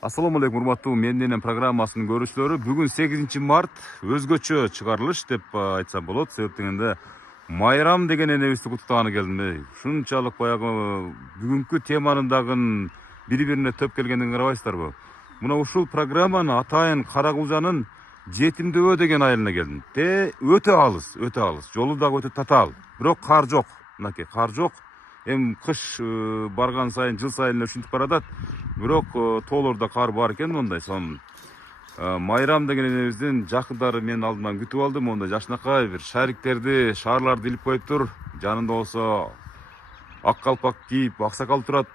Assalamu alaikum урматтуу Менденен программасынын көрүүчүлөрү. Бүгүн 8 март өзгөчө чыгарылыш деп айтсам болот. Себептегенде майрам деген энебизди куттуктаганы келдим. Ушунчалык баягы бүгүнкү теманын дагы бири-бирине төп келгендигин карабайсыздарбы? Мына ушул программаны атайын Каракулжанын Жетимдөбө деген айылына келдим. Өтө алыс. Жолу дагы өтө татаал. Бирок кар жок. Мынакей кар жок. Кыш барган сайын, жыл сайын ушинтип баратат. Бирок тоолордо кар бар экен мондай. Майрам деген энебиздин жакындары мен алдыман күтүп алды. Мондай жашынакай бир шариктерди, шаарларды илип коюптур. Жанында болсо ак калпак кийип, аксакал турат.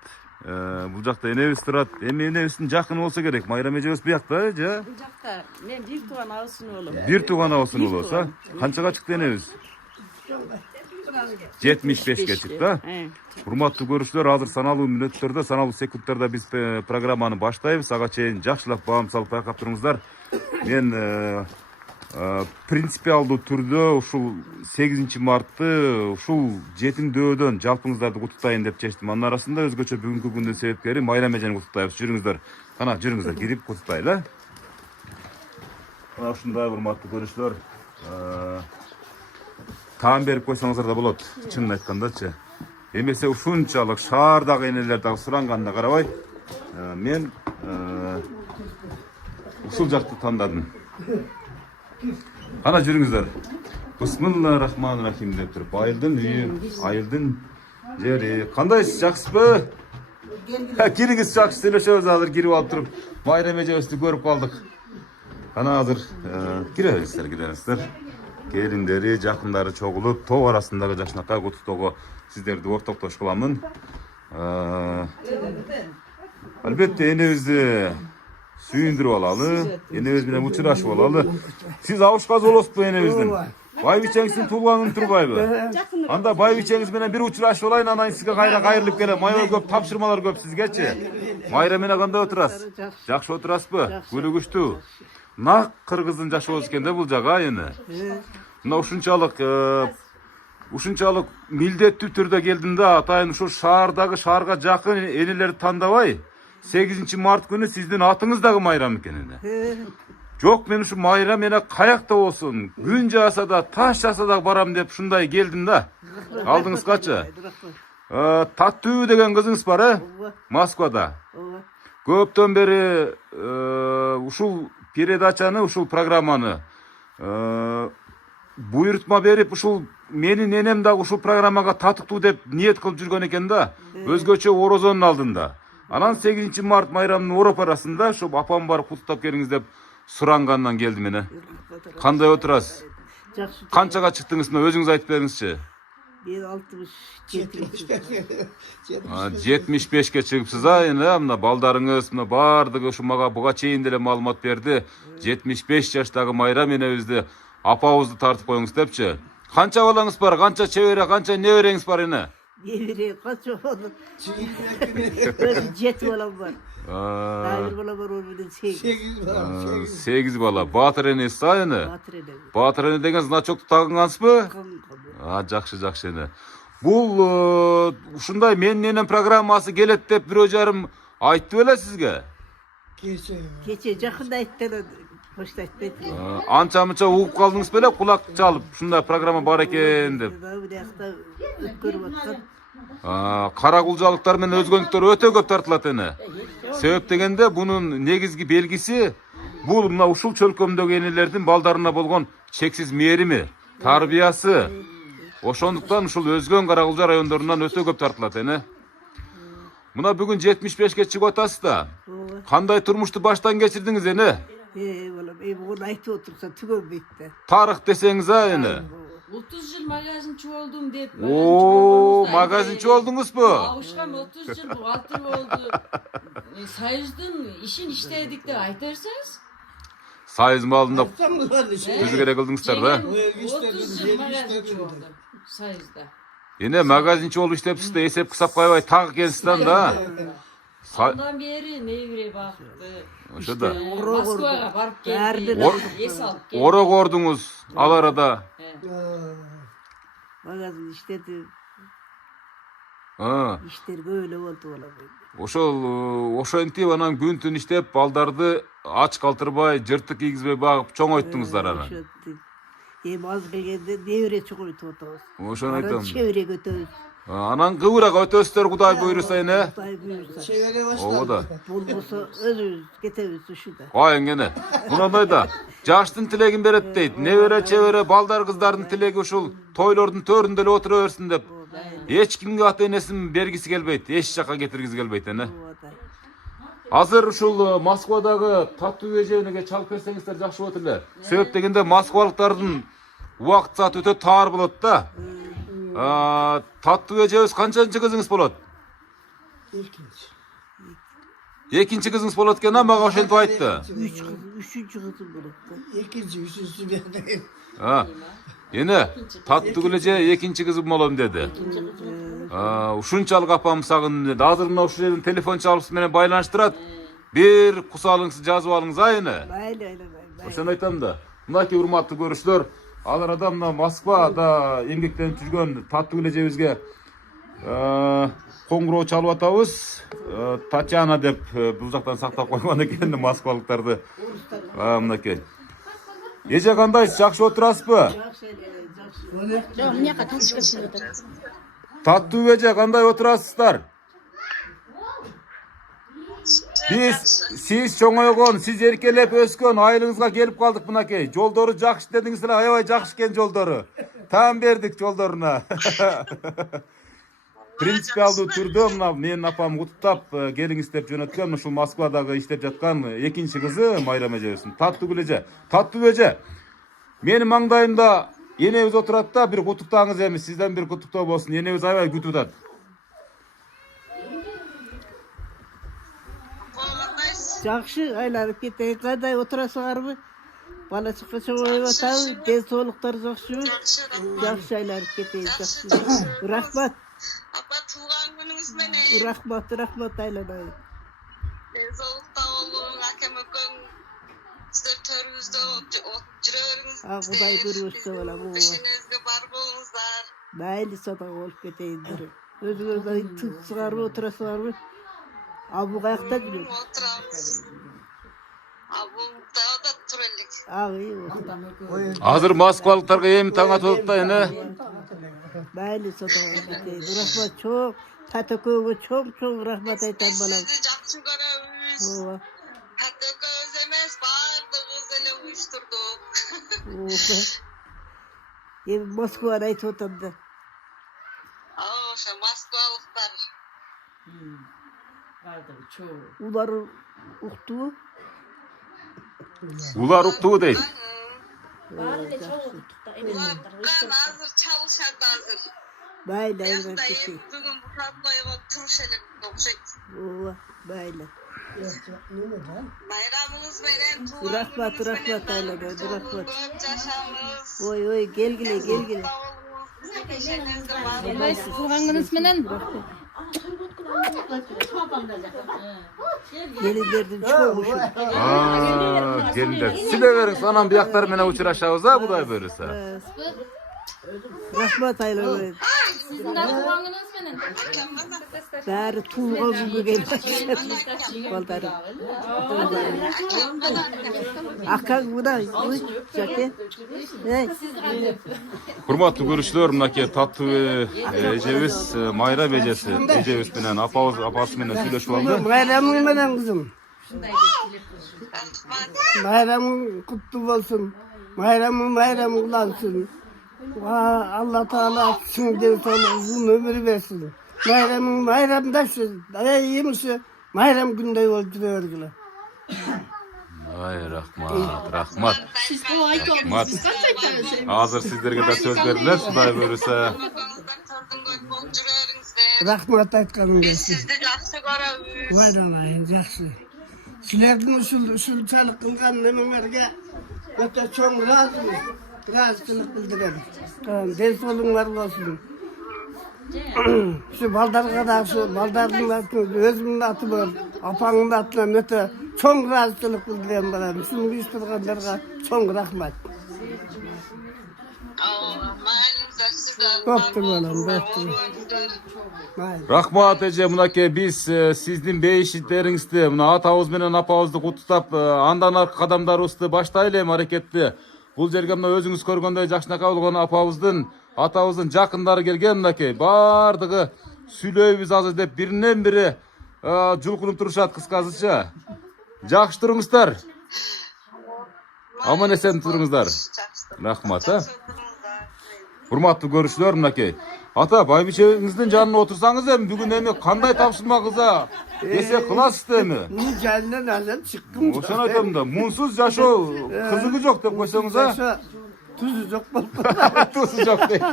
Бул жакта энебиз турат. Эми энебиздин жакыны болсо керек. Майрам эжебиз буякта, же? Бул жакта мен бир тууган абысыны болом. Бир тууган абысыны болосу? Канчага чыкты энебиз? 75-ке чыкты. Урматтуу көрүүчүлөр, азыр саналуу мүнөттөрдө, саналуу секундтарда биз программаны баштайбыз. Ага чейин жакшылап баам салып байкап туруңуздар. Мен принципиалдуу түрдө ушул 8 мартты ушул Жетимдөбөдөн жалпыңыздарды куттуктайын деп чечтим. Анын арасында өзгөчө бүгүнкү күндүн себепкери Майрам эжени куттуктайбыз. Жүрүңүздөр. Кана жүрүңүздөр, кирип куттуктайлы. Мына ушундай урматтуу көрүүчүлөр, таан берип койсоңуздар да болот, чынын айткандачы. Эмесе ушунчалык шаардагы энелер дагы суранганына карабай, мен ушул жакты тандадым. Кана жүрүңүздөр. Бисмиллахир-рахманир-рахим деп туруп, айылдын үйү, айылдын жери. Кандайсыз, жакшысызбы? Кириңиз, жакшы сүйлөшөбүз азыр, кирип алып туруп. Майрам эжебизди көрүп калдык. Кана азыр кире бериңиздер. Келиндери, жакындары чогулуп, топ арасындагы жашынакай куттуктоого сиздерди ортоктош кыламын. Албетте энебизди сүйүндүрүп алалы, энебиз менен учурашып алалы. Сиз абышказ болосузбу энебиздин? Байбичеңиздин туулган турбайбы? Анда байбичеңиз менен бир учурашып алайын, анан сизге кайра кайрылып келем. Майра көп, тапшырмалар көп сизгечи. Майра менен кандай отурасыз? Жакшы отурасызбы? Күлүгүчтүү. Нак кыргыздын жашоосу экен да бул жага эми. Мына ушунчалык милдеттүү түрдө келдим да, атайын ушул шаарга жакын энелерди тандабай, 8 март күнү сиздин атыңыз дагы Майрам экен эне. Жок, мен ушу Майрам менен каякта болсун, күн жааса да, таш жааса да барам деп ушундай келдим да. Алдыңызгачы. Таттуу деген кызыңыз бар, Москвада. Көптөн бери ушул передачаны, ушул программаны буйрутма берип, ушул менин энем дагы ушул программага татыктуу деп ниет кылып жүргөн экен да, өзгөчө орозонун алдында. Анан 8 март майрамдын ороп арасында ушу апам барып куттуктап келиңиз деп сурангандан келдим эне. Кандай отурасыз? Канчага чыктыңыз, өзүңүз айтып бериңизчи. Мен 75-ке чыгыпсыз эне. Мына балдарыңыз, мына бардыгы ушу мага буга чейин деле маалымат берди. 75 жаштагы Майрам энебизди апабызды тартып коюңуз депчи. Канча балаңыз бар, канча чебере, канча небереңиз бар эне? Небере канча болду? 7 балам бар. Бир бала бар, ол менен 8 бала. Батыр энеси эне? Батыр эне деген значокду тагынгансызбы? Жакшы эне. Бул ушундай менин энем программасы келет деп бирөө жарым айтты беле сизге? Кече жакында айтты. Анча-мынча угуп калдыңыз беле, кулак чалып, ушундай программа бар экен деп. Каракулжалыктар менен өзгөнүктөр өтө көп тартылат эне. Себеп дегенде бунун негизги белгиси бул мына ушул чөлкөмдөгү энелердин балдарына болгон чексиз мээрими, тарбиясы. Ошондуктан ушул өзгөн Каракулжа райондорунан өтө көп тартылат эне. Мына бүгүн 75-ке чыгып атасыз да. Кандай турмушту баштан кечирдиңиз эне? Балам, буну айтып отурса түгөнбөйт да. Тарых десеңиз эне. 30 жыл магазинчи болдум деп. Магазинчи болдуңузбу? Абышкам 30 жыл бухгалтер болду. Союздун ишин иштедик деп айта берсеңиз? Союз малында түзгеле кылдыңыздар да? 30 жыл магазинчи болдум Союзда. Эне магазинчи болуп иштепсиз да, эсеп кысап койбой так келсиз да. Андан бери небере бакты. Ошода. Москвага барып келди. Эс алып келди. Орок ордуңуз ал арада. Магазин иштеди. Ha. İşler böyle oldu ola. Ошентип анан күн түн иштеп балдарды ач калтырбай, жыртык кийгизбей багып чоңойттуңуздар анан. Hem az gelgende devre çıkıyorduk otobüs. Ошону айтам. Çevre götürüyoruz. Анан кыбырак өтөсүздөр Кудай буйруса эне. Kuday buyursa. Çevire Ого да. Bulmasa özümüz getiriyoruz şurada. Ай эңгене. Мындай да. Жаштын тилегин берет дейт. Небере чебере балдар кыздардын тилеги ушул тойлордун төрүндө эле отура берсин деп. Эч кимге ата энесин бергиси келбейт, эч жака кетиргиси келбейт эне. Азыр ушул Москвадагы таттуу эжебине чалып берсеңиздер жакшы болот эле. Себеп дегенде москвалыктардын убакыт сааты өтө таар болот да. Таттуу эжебиз канчанчы кызыңыз болот? İlkinç. Экинчи кызыңыз болот экен, а мага ошентип айтты. Üçüncü kızım buluttu. İkinci, üçüncü benim. Эне, таттуу эже экинчи кызым болом деди. Ушунчалык апам сагындым деди. Азыр мына ушул жерден телефон чалып менен байланыштырат. Бир кусалыңызды жазып алыңыз айны. Bayla. Ошону айтам да. Мынакей урматтуу көрүүчүлөр, алар адам мына Москвада эмгектенип жүргөн таттуу эжебизге коңгуроо чалып атабыз. Татьяна деп бул жактан сактап койгон экен москвалыктарды. Мынакей. Эже кандайсыз? Жакшы отурасызбы? Жоқ, мына жаққа тасышқа шығып отырмыз. Таттуу эже кандай отурасыздар? Сиз чоңойгон, сиз эркелеп өскөн айылыңызга келип калдык мынакей. Жолдору жакшы дедиңиз эле, аябай жакшы экен жолдору. Таан бердик жолдоруна. Принципиалдуу түрдө мына менин апам куттап келиңиз деп жөнөткөн ушул Москвадагы иштеп жаткан экинчи кызы Майрам эжебиздин. Таттуу эже. Таттуу эже. Менин маңдайымда энебиз отурат да, бир куттуктаңыз эми, сизден бир куттуктоо болсун. Энебиз аябай күтүп атат. Жақшы айланып кетейін. Қандай отырасыңарбы? Бала чыққа чоңойып атабы. Денсаулықтар жақшы ма? Жақсы айланып кетейін. Жақсы. Рахмат. Апа туған күніңіз менен. Рахмат айланайын. Денсаулықта болуң, әкем өкөң. Сіздер төріңізде жүре беріңіз. Құдай көрүңүз бола бу. Пешенеңізге бар болыңыздар. Майлы садақ болып кетейін. Өзіңізді тұтсығарбы, отырасыңарбы? Абу қаяқта жүреді? Отырамыз. Абу тағда тұр елік. Ағы, Азыр москвалыктарга эми таң атып да эне. майлы садақ болып кетейін. Рахмат чоң. Татөкөөгө чоң рахмат айтам балам. Сізді жақсы көрөбүз. Татөкөбүз эмес, бардыгыбыз эле уюштурдук. Эми Москваны айтып атам да. Ошо москвалыктар. Улар уктубу? Улар уктубу дейт. Улардан азыр чалышат азыр. Майлы айланып Янда кетейін. бүгүн бухатбаева туруш элек окшойт. Майлы. Bayramınız менен туган Рахмат күнүңүз айланайын. Рахмат. көп жашаңыз. Ой, келгиле. Пешенеңизге бар Туған күніңіз менен. Gelинlerden çok hoşum. Келиндер. Силе бериңиз, анан бияктар менен учурашабыз, Кудай буйруса. Rahmat aylanayın. Sizin de tuған күніңіз менен. Bari tuğla günü geldi. Baldarım. Akan buna jake. Урматтуу көрүүчүлөр, мынакей таттуу эжебиз Майра эжебиз менен апасы менен сүйлөшүп алды. Bayramın menen kızım. Bayramın kutlu olsun. Bayramın kulansın. Allah Teala sizin sonra uzun ömür versin. Bayramdaşız. İyi misin? Bayram günde öldürüyor gile. Ay рахмат. Siz bu ayet Рахмат. Biz kaç ayet Азыр сиздерге да сөз бердилер, Кудай буйруса. Rahmat aytkanın Biz gelsin. sizde жақсы көрөбүз. Bayramayın жақсы. Sizlerden usul çalık kılgan nemelerge öte çok razıyız. Razılık bildirelim. Tamam, ders olunlar olsun. Şu baldarga da şu baldarın atı, özümün atı var. Apanın atına öte çok razılık bildirelim bana. Şunu uyuşturganlarga çok rahmat. Mahallimizde sizde Koptu balam, koptu. Mayli. Rahmat эже, мынакей биз сиздин бейиштериңизди, мына атабыз менен апабызды куттуктап, андан аркы кадамдарыбызды баштайлы эми аракетти. Бул жерге мына өзүңүз көргөндөй жакшынакай болгон апабыздын, атабыздын жакындары келген мынакей. Бардыгы сүйлөйбүз азыр деп биринен бири жулкунуп турушат кыскасыча. Жакшы туруңуздар. Аман эсен туруңуздар. Рахмат, а. Урматтуу көрүүчүлөр, мынакей. Ата, байбичеңиздин жанына отурсаңыз эми бүгүн эми кандай тапшырма кыза десе кыласыз да эми. Мунун жанынан азыр чыккым. Ошону айтам да, мунсуз жашоо кызыгы жок деп койсоңуз, а? Тузу жок болуп Тузу жок дейт.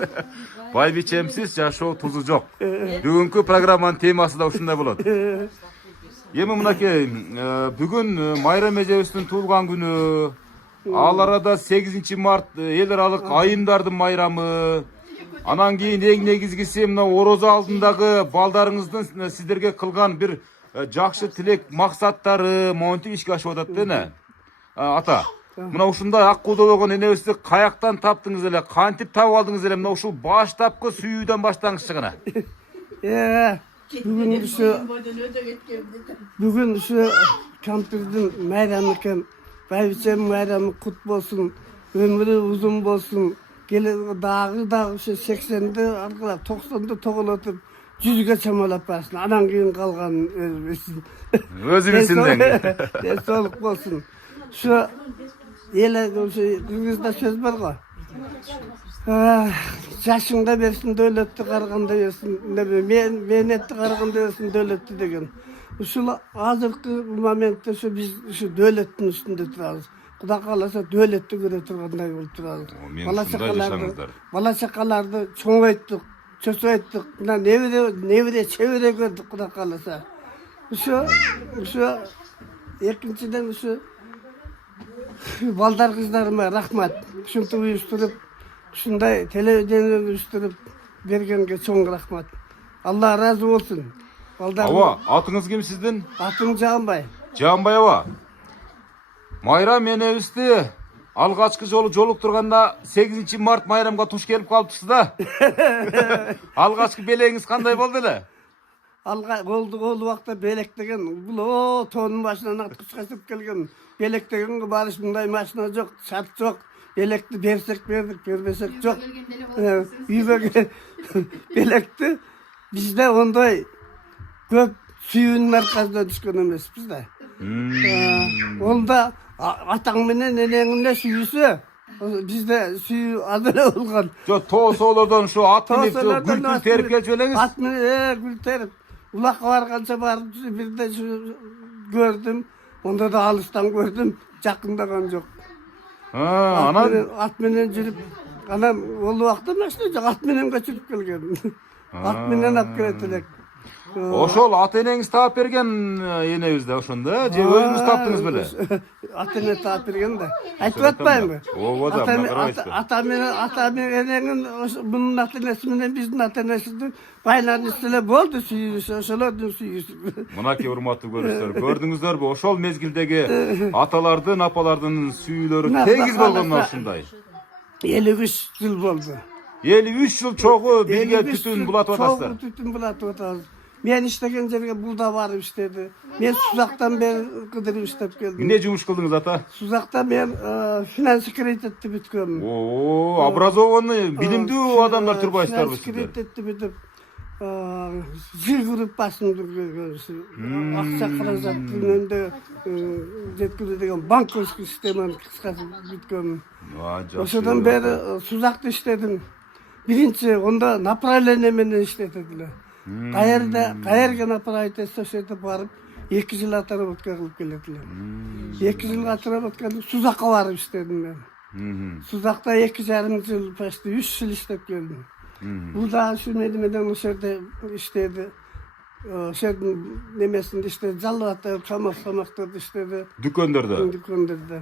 Байбичемсиз жашоо тузу жок. Бүгүнкү программанын темасы да ушундай болот. Эми мынакей, бүгүн Майрам эжебиздин туулган күнү. Ал арада 8 март эл аралык айымдардын майрамы. Анан кийин эң негизгиси мына орозо алдындагы балдарыңыздын сиздерге кылган бир жакшы тилек максаттары монтип ишке ашып атат да. Ата, мына ушундай акылдуу болгон энебизди каяктан таптыңыз эле, кантип таап алдыңыз эле? Мына ушул баштапкы сүйүүдөн баштаңызчы гана. Бүгүн ушу кампирдин майрамы экен. Байбичем майрамы кут болсун, өмүрү узун болсун. Дагы ушу 80-ди аркылап 90-ды тоголотуп 100га чамалап барсын. Анан кийин калганын өзү билсин. Өзү билсин дең. Денсаулык болсун. Ушу эле ушу кыргызда сөз бар го. Жашыңда берсин, дөөлөттү карганда берсин, мээнетти карганда берсин, дөөлөттү деген. Ушул азыркы моментте ушу биз ушу дөөлөттүн үстүндө турабыз. Кудай кааласа дөөлөттү көрө тургандай болуп турабыз. Бала чакаларды чоңойттук, чөчөйттүк, мына небере чебере көрдүк Кудай кааласа. Ушу экинчиден ушу балдар кыздарыма рахмат. Ушинтип уюштуруп, ушундай телевидение уюштуруп бергенге чоң рахмат. Алла ыраазы болсун. Ава, атыңыз ким сиздин? Атым Жаанбай. Жаанбай ава. Майрам энебизди алгачкы жолу жолуктурганда 8 март майрамга туш келип калыпсыз да. Алгачкы белеңиз кандай болду эле? Ол убакта белек деген бул тоонун башынан аткычкачып келген. Белек дегенге барыш мындай машина жок, шарт жок. Белекти берсек бердик, бербесек жок. Үйгө белекти бизде ондой көп сүйүүнүн аркасында түшкөн эмеспиз да. Онда атаң менен энеңин эле сүйүүсү бизде сүйүү аз эле болгон. Тоо соолордон ушу ат минип гүлтүн терип келчү элеңиз? Ат менен гүл терип, улакка барганча барып бирде көрдүм. Онда да алыстан көрдүм, жакындаган жок. Анан ат менен жүрүп, анан ол убакта машина жок, ат менен көчүрүп келген. Ат менен алып келет элек. Ошол ата энеңиз таап берген энебиз да ошондо, же өзүңүз таптыңыз беле? Ата эне таап берген да. Айтып атпаймынбы? Ооба да, карабайсызбы? Ата менен энеңин мунун ата энеси менен биздин ата энесинин байланышы эле болду, сүйүүсү, ошолордун сүйүүсү. Мынакей урматтуу көрүүчүлөр, көрдүңүздөрбү? Ошол мезгилдеги аталардын, апалардын сүйүүлөрү тегиз болгону ушундай. 53 жыл болду. 53 жыл чогуу бирге түтүн булатып атасыздар. Чогуу түтүн булатып атабыз. Мен иштеген жерге бул да барып иштеди. Мен Сузактан бери кыдырып иштеп келдим. Эмне жумуш кылдыңыз ата? Сузакта мен финанс кредитти бүткөм. Образованный, билимдүү адамдар турбайсыздарбы сиздер? Кредитти бүтүп, жыл группасында акча каражатын өндө жеткирүү деген банковский системаны кыскасы бүткөм. Ошодон бери Сузакта иштедим. Биринчи онда направление менен иштетилди. Каерге направить этсе ошо жерде барып 2 жыл отработка кылып келет элем. 2 жыл отработканы Сузакка барып иштедим мен. Сузакта 2,5 жыл, почти 3 жыл иштеп келдим. Бул да ушу менен ошо жерде иштеди. Ошонун немесинде иштеди, жалбатта тамактарды иштеди. Дүкөндөрдө.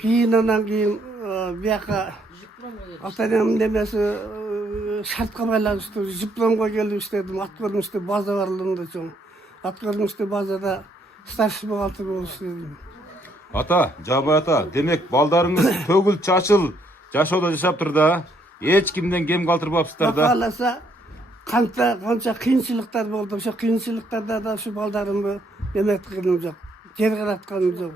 Кийин анан кийин бияка ата-энемдин немеси шартка байланыштуу дипломго келип иштедим. Аткөрмүштүү база барлыгында чоң. Аткөрмүштүү базада старший бухгалтер болуп иштедим. Ата, Жаанбай ата, демек балдарыңыз төгүл чачыл жашоодо жашаптыр да, эч кимден кем калтырбапсыздар да. Кааласа Kança kıyınçılıklar oldu. Şu kıyınçılıklarda da şu baldarımı demek kılım yok. Ger karatkanım yok.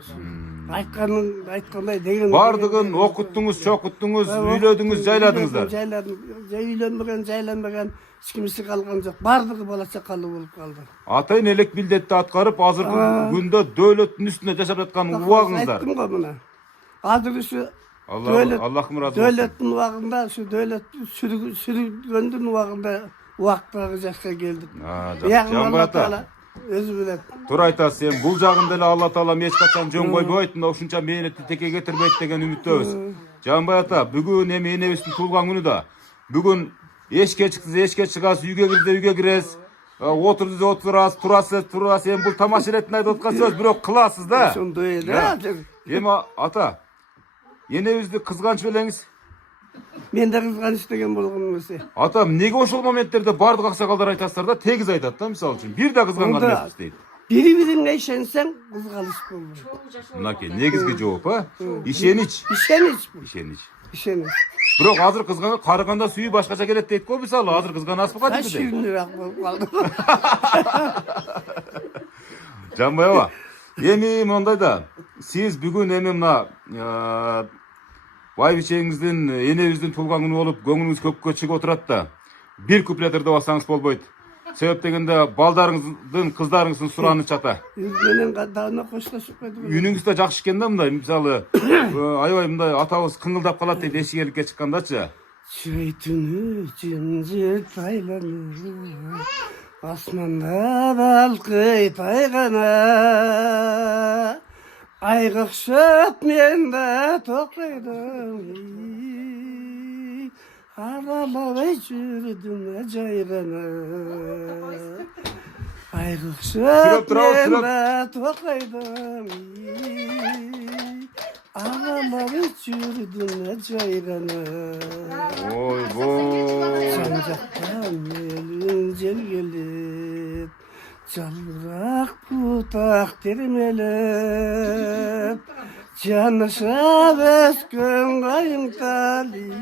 Aytkanday degen. Bardığın okuttunuz, çokuttunuz, üylödünüz, jayladыңыздар. Jaylanmagan hiç kimisi kalgan yok. Bardığı bala çakalı olup kaldı. Atayın elek bildetти atkарып, azırkы күндө dövlөттүн үстүндө жашап жаткан убагыңыздар. Ayttım ko buna. Hazır şu Allah'ım razı olsun. devletin vagında şu devlet sürgündün vagında vaktiga jakka geldik. Yağın Can Allah Bayata, Teala özü bilen. тура айтасыз. Сен бул жагында эле Алла Таалам эч качан жөн койбойт, мына ушунча мээнетти теке кетирбейт деген үмүттөбүз. Жанбай ата, бүгүн эми энебиздин туулган күнү да. Бүгүн эшикке чыксыз, эшикке чыгасыз, үйгө кирсе үйгө киресиз. Отурсыз, отурасыз, турасыз. Эми бул тамаша иретин айтып аткан сөз, бирок кыласыз да. Şunday da. Эми ата, энебизди кызганч белеңиз. Men de kızganç degen bolgun mese. Ата, неге ошол моменттерде бардык аксакалдар айтасыздар да, тегиз айтат да, мисалы үчүн. Бир да кызганган эмеспиз дейт. Biri-birine işensen kızgalış bolur. Мынакей негизги жооп, ишенич. İşeniş bu. Ишенич. İşeniş. Бирок азыр карыганда сүйүү башкача келет deyт го, мисалы. Азыр кызганасызбы Kaç кантип дейт. günlük bolуп kaldı. Жанбайба. Эми мондай да, сиз бүгүн эми мына байбичеңиздин, энебиздин туулган күнү болуп, көңүлүңүз көккө чыгып отурат да. Бир куплет ырдап алсаңыз болбойт. Себеп дегенде балдарыңыздын, кыздарыңыздын сураны чата. Menen dağına koşlaşıp koydu. Үнүңүз да жакшы экен да, мындай мисалы аябай мындай атабыз кыңылдап калат дейт эшикеликке чыккандачы. Çay tünü cincir taylanır. Asmanda balkıy taygana. Aygıkşıp men de tokaydım. Aralara yürüdüm cayrana. Aygıkşıp men de tokaydım. Aralara yürüdüm cayrana. Ой, бой. Sancaktan melince gelip Çalrak putak termelep Canışa beskön kayın tali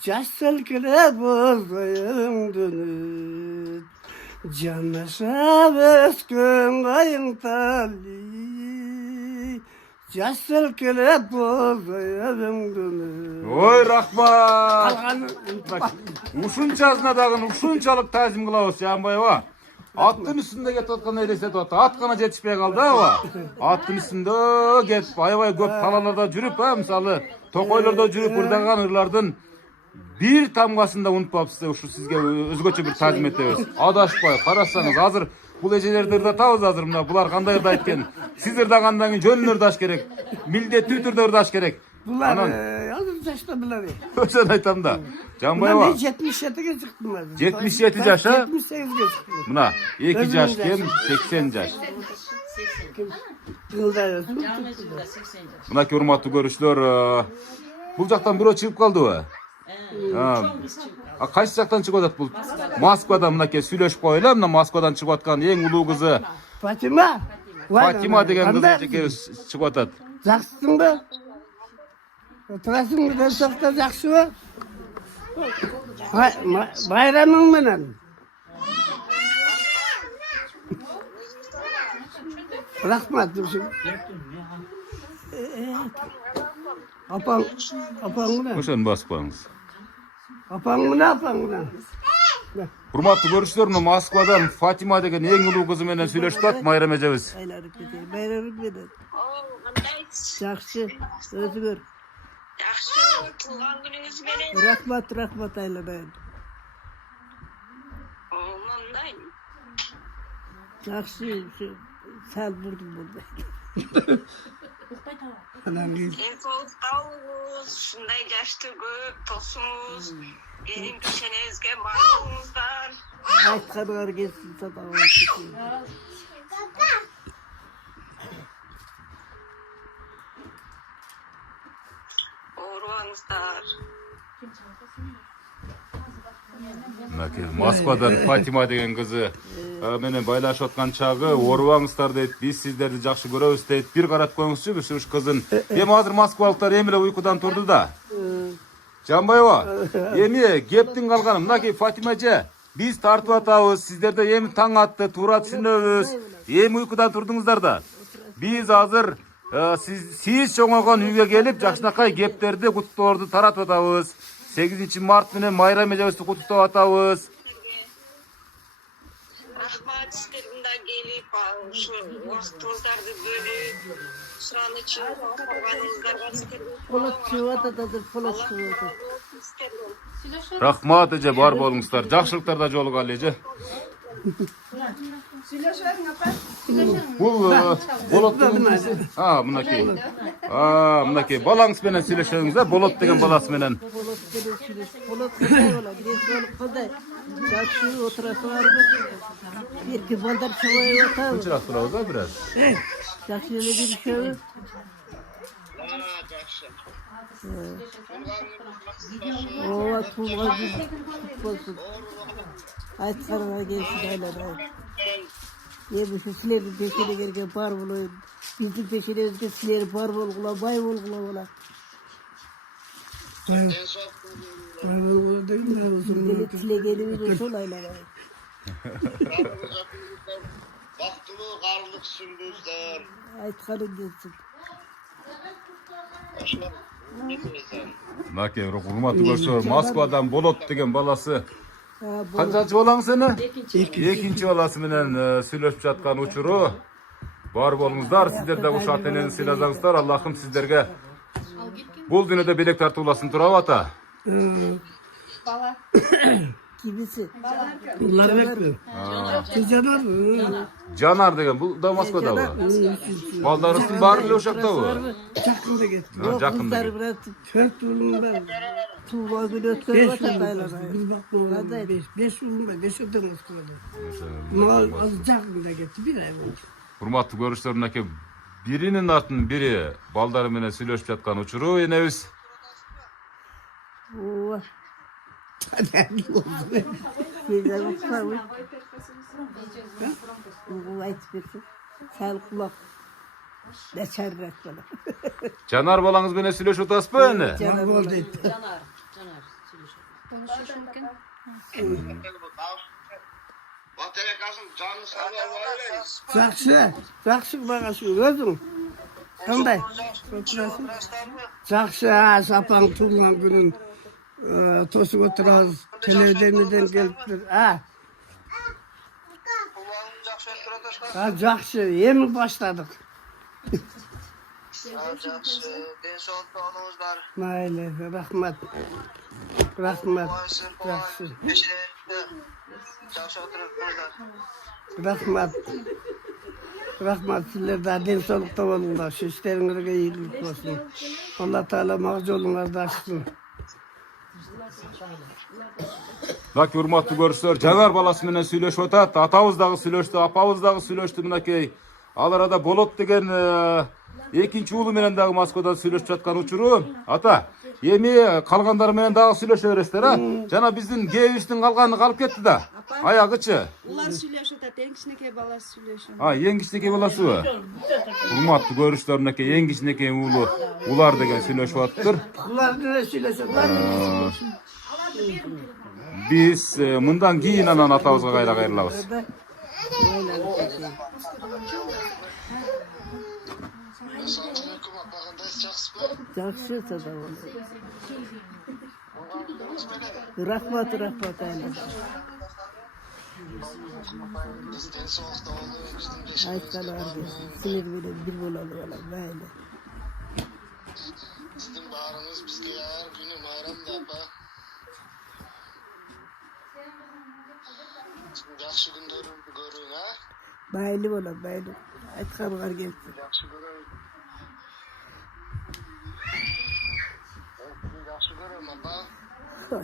Caş selkile bozdayım dönüp Canışa beskön kayın tali Caş selkile bozdayım dönüp Ой, рахмат. Алғаны Ушунчасына дагы ушунчалык таазим кылабыз, Жанбайба. Аттын үстүндө кетип аткан элестетип атты. Ат гана жетишпей калды, аба. Аттын үстүндө кетип, аябай көп талааларда жүрүп, мисалы, токойлордо жүрүп ырдаган ырлардын бир тамгасында унутпапсыз. Ушу сизге өзгөчө бир таазим этебиз. Адашпай карасаңыз, азыр бул эжелерди ырдатабыз азыр мына. Булар кандай ырдайт экен? Сиз ырдагандан кийин жөнүн ырдаш керек. Милдеттүү түрдө ырдаш керек. Bunlar hazır yaşta bunlar. Ошону айтам да. Жанбайба. Ben 77'ge çıktım ben. 77 yaşa? 78'ge çıktım. Мына 2 жаш кем 80 жаш. Yılda yazdım. Жаңы 80 жаш. Мынакей урматтуу көрүүчүлөр, бул жактан бирөө чыгып калдыбы? Чоң кыз чыгып. А кайсы жактан чыгып атат бул? Москвадан мынакей сүйлөшүп коелу, мына Москвадан чыгып аткан эң улуу кызы Fatima. Фатима деген кызы жеке чыгып атат. Jaksın mı? Oturasın mı? Dersakta jaksı mı? Bayramın menen. Rahmat. Apang mı ne? Ошону басып коюңуз. Apang mı ne apang mı ne? Урматтуу көрүүчүлөр, мына Москвадан Фатима деген эң улуу кызы менен сүйлөшүп атат Майрам эжебиз. Aylarıp keteyim. Bayramı benim. Жақсы, өзі көр. Жақсы, туған күніңіз менен. Рахмат айланайын. Мындай. Жақсы, сәл бұрдым болды. Денсаулықта болыңыз, шындай жашты көп тосыңыз. Менің пешенеңізге бар болыңыздар. Айтқаныңар келсін сатауын. Оруаңыздар. Мынакей Москвадан Фатима деген кызы менен байлашып аткан чагы, оорубаңыздар дейт, биз сиздерди жакшы көрөбүз дейт. Бир карап коюңузчу, ушу кызын. Эми азыр москвалыктар эми эле уйкудан турду да. Жанбайова, эми кептин калганы мынакей Фатима эже, биз тартып атабыз, сиздерде эми таң атты, туура түшүнөбүз. Эми уйкудан турдуңуздар да. Биз азыр сиз чоңойгон үйгө келип, жакшынакай кептерди, куттуктоорду таратып атабыз. 8 март менен Майрам эжебизди куттуктап атабыз. Рахмат сіздердің келіп, ушу убактыңыздарды бөлүп, суранычын кылганыңыздарга сіздерге Polat çıkıp atadır, polat çıkıp atadır. Рахмат эже, бар болуңуздар. Жакшылыктарда жолугалы эже. Бул болоттун мынакей. Мынакей балаңыз менен сүйлөшөңүз да, болот деген баласы менен. Polat böyle sürüş. Polat kızay ola, desolup kızay. Jakşı oturası var mı? Erki bandar çıkıp atadır. Чырак турабыз да бираз. Jakşı öyle bir şey. Ova pulga bir olsun. Aytkarına gelsin aylar. Bu şu silerin peşine gelirken par bulayın. Bizim peşine silerin par bolgula, bay bolgula ola. Gelip sile gelimiz sol aylar. Baktılıq, qarlıq sümbüzlər. Aytkarın gelsin. Мынакей урматтуу көрсө, Москвадан болот деген баласы. Bu Канчанчы балаң сени? Экинчи баласы менен сүйлөшүп жаткан учуру. Бар болуңуздар, сиздер да ушу ата-энени сыйласаңыздар, Аллахым сиздерге бул дүйнөдө белек тартууласын турабы ата? kimisi? Bunlar bekliyor. Canar mı? Жанар деген, бул да Москвадабы? Балдарыңыздын баары эле ошоктобу? Çakında gitti. Жакында. Kızlar biraz 4 yılım var. tuğla gülü ötkörüp 5 yılım ataylar. var. Bir bakma oğlum. 5 yılım var. 5 yıldan Moskova'da. Mal az çakında gitti. Bir ay oldu. Урматтуу көрүүчүлөр, мынакей биринин артынан бири балдары менен сүйлөшүп жаткан учуру энебиз. Oo. Şeyler uçlar mı? Bu ayıp bir sağ kulak. Ne çarrak bana. Жанар балаңыз менен сүйлөшүп атасызбы эне? Canar Mal bana. gitti. Bataryakasın canı sağlam. Жақсы. Жақсы бағасы өзің. Қандай? Отырасың? Жақсы, сапаң туылған күнін тосып отырасыз. Телевидениеден келіп тұр. Kulağım жақсы ötürü Жақсы, емі баштадық. Жақсы, денсаулықта болуңыздар. Майлы, рахмат. Рахмат. Жақсы. Жақсы отырыңыздар. Рахмат. Рахмат, сіздер де денсаулықта болыңдар. Шештеріңізге игілік болсын. Алла Тағала мақ жолыңызды ашсын. Мынакей урматтуу көрүүчүлөр, Жанар баласы менен сүйлөшүп атат. Атабыз дагы сүйлөштү, апабыз дагы сүйлөштү. Мынакей ал арада болот деген экинчи уулу менен дагы Москвадан сүйлөшүп жаткан учуру. Ата, эми калгандары менен дагы сүйлөшө бересиздер, а? Жана биздин кээбиздин калганы калып кетти да. Аягычы. Ular söyleşiyor da en kişineki balası söyleşiyor. Эң кичинекей баласыбы? Урматтуу көрүүчүлөр, мынакей эң кичинекей уулу улар деген сүйлөшүп атыптыр. Bunlar ne söylesin? Биз мындан кийин анан атабызга кайра кайрылабыз. Sağlıklı bakmağındayız, жақсы mı? Jakşı sada onu. Rahmat aylar. Biz densalıkta oluyor, bizim de Aytkalar sinir bile bir bolalı ola böyle. Sizin bağrınız bizde her günü bayramda bak. Yaxşı günleri görün ha. Baylı ola baylı. Aytkanlar gelsin. Yaxşı görün. Yaxşı görün baba.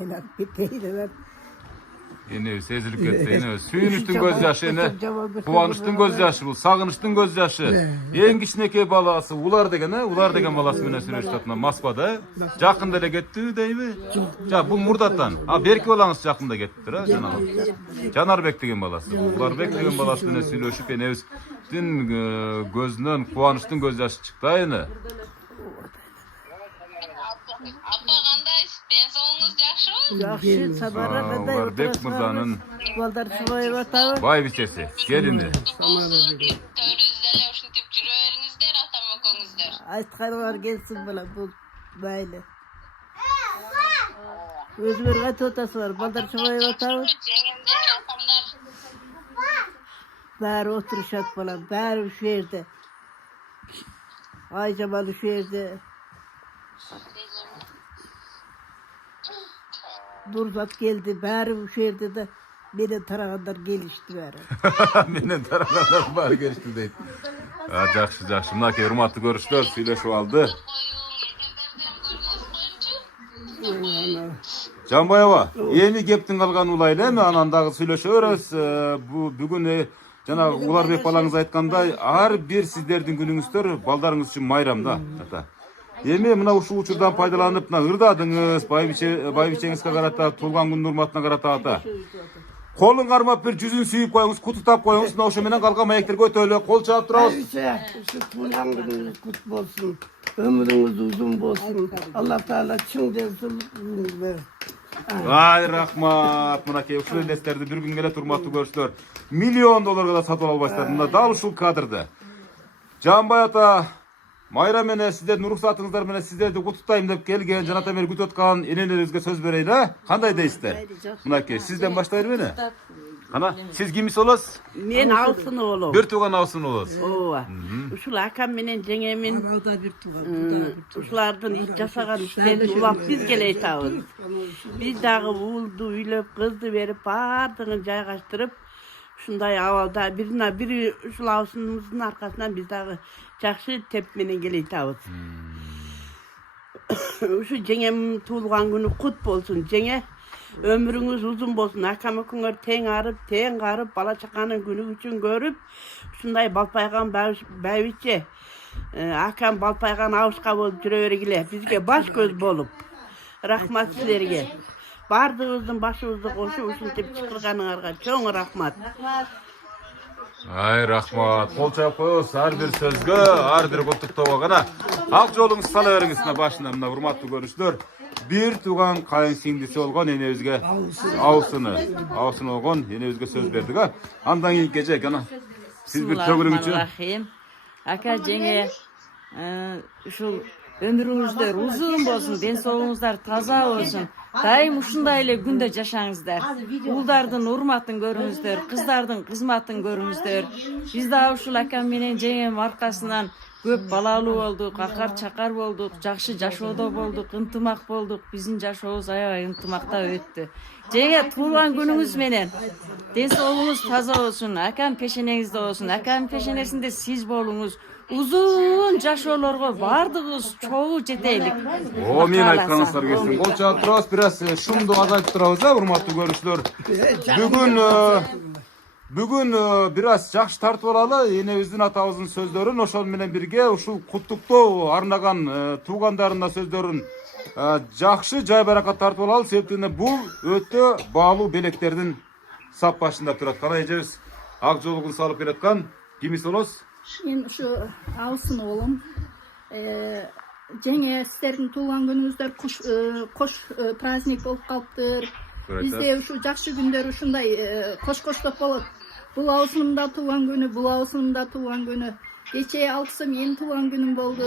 Oynar biteydiler. Эне сезилип кетти, эне сүйүнүчтүн көз жашы, эне кубанычтын көз жашы, бул сагынычтын көз жашы. Эң кичинекей баласы улар деген, улар деген баласы менен сүйлөшүп жаткан Москвада, жакында эле кеттиби дейби? Жа, бул мурдаттан. Берки балаңыз жакында кеттиптир, жанагы. Жанарбек деген баласы. Уларбек деген баласы менен сүйлөшүп, энебиздин көзүнөн кубанычтын көз жашы чыкты, эне. Апа, қандайсың? Денсаулығыңыз жақсы? Жақсы, Самара қандай Олар Бек мырзанын балдар шыбайып атабы. байбичеси, келини. Болсын, төріңіздер, ушинтип жүрө бериңиздер, атам экөөңүздөр. Айтқанылар келсін бала, бұл байлы. Өзілер қайты отасылар, балдар шыбайып атабы. Жеңемдер, атамдар. Бәрі отырышат бала, бәрі үш жерде. Айжамал үш жерде. Нұрзат келді, бәрі үш жерде де. Менен тарағандар келішті бәрі. Менен тарағандар бар келишти дейт. Жакшы, жакшы. Мынакей урматтуу көрүштөр, сүйлөшүп алды. Жанбаева, эми кептин калганын улайлы эми анан дагы сүйлөшө беребиз. Бүгүн жана Уларбек балаңыз айткандай, ар бир сиздердин күнүңүздөр балдарыңыз үчүн майрам да, ата. Эми мына ушул учурдан пайдаланып, мына ырдадыңыз, байбичеңизге карата, туулган күнүнүн урматына карата ата. Колун кармап бир жүзүн сүйүп коюңуз, кутуктап коюңуз, мына ошо менен калган маектерге өтөлү, кол чаап турабыз. Şu tuğlan gününüz kutlu olsun. Ömrünüz uzun olsun. Allah Teala çın desin. Ай, рахмат. Мынакей ушул элестерди бир күнгө эле урматтуу көрүштөр. $1 миллион да сатып албайсыздар. Мына дал ушул кадрды. Жанбай ата, майра менен сиздердин уруксатыңыздар менен сиздерди куттуктайм деп келген, жаната бери күтүп аткан энелерибизге сөз берейли. Кандай дейсиздер? Мынакей сизден баштай бербейли? Кана, сиз кимис болосуз? Мен Алсын oğlum. Бир тууган Алсын болосуз. Ооба. Ушул акам менен жеңемин ушулардын жасаган иштерин улап биз келе айтабыз. Биз дагы уулду үйлөп, кызды берип, баардыгын жайгаштырып, ушундай абалда бири ушул Алсыныбыздын аркасынан биз дагы жакшы теп менен келе айтабыз. Ушу жеңем туулган күнү кут болсун, жеңе. Ömrünüz uzun bolsun. Akam ekөөңөр тең арып, бала чаканын күнү үчүн көрүп, ушундай балпайган байбиче, акам балпайган абышка болуп жүрө бергиле. Бизге баш көз болуп. Рахмат силерге. Бардыгыбыздын башыбызды кошуп ушинтип чакырганыңарга чоң рахмат. Ай, рахмат. Кол чаап коебуз ар бир сөзгө, ар бир куттуктоого гана. Ак жолуңузду сала бериңиз мына башына, мына урматтуу көрүштөр. Бир тууган кайын сиңдиси болгон энебизге Алсын болгон энебизге сөз бердик, а. Андан кийин кечек ана. Сиз бир төгүрүңүзчү. Ака жеңе, ушул өмүрүңүздөр узун болсун, ден соолугуңуздар таза болсун. Дайым ушундай эле күндө жашаңыздар. Уулдардын урматын көрүңүздөр, кыздардын кызматын көрүңүздөр. Биз да ушул акам менен жеңем аркасынан көп балалуу болдук, акар чакар болдук, жакшы жашоодо болдук, ынтымак болдук. Биздин жашообуз аябай ынтымакта өттү. Жеңе туулган күнүңүз менен ден соолугуңуз таза болсун, акам пешенеңизде болсун, акам пешенесинде сиз болуңуз. Uzun жашоолорго бардыгыбыз чогуу жетелик. О, мен айтканыңыздар келсин. Кол чаап турабыз, бираз шумду азайтып турабыз, урматтуу көрүүчүлөр. Бүгүн бираз жакшы тартып алалы энебиздин атабыздын сөздөрүн, ошол менен бирге ушул куттуктоо арнаган туугандарына сөздөрүн жакшы жай баракат тартып алалы. Себептен бул өтө баалуу белектердин сап башында турат. Кана эжебиз ак жолугун салып келаткан кимис болосуз? Мен ушу Алсын oğlum. Жеңе сиздердин туулган күнүңүздөр кош праздник болуп калыптыр. Бизде ушу жакшы күндөр ушундай кош-коштоп болот. Бул Алсынымдын да туулган күнү, бул Алсынымдын да туулган күнү. Кечээ 6 менин туулган күнүм болду.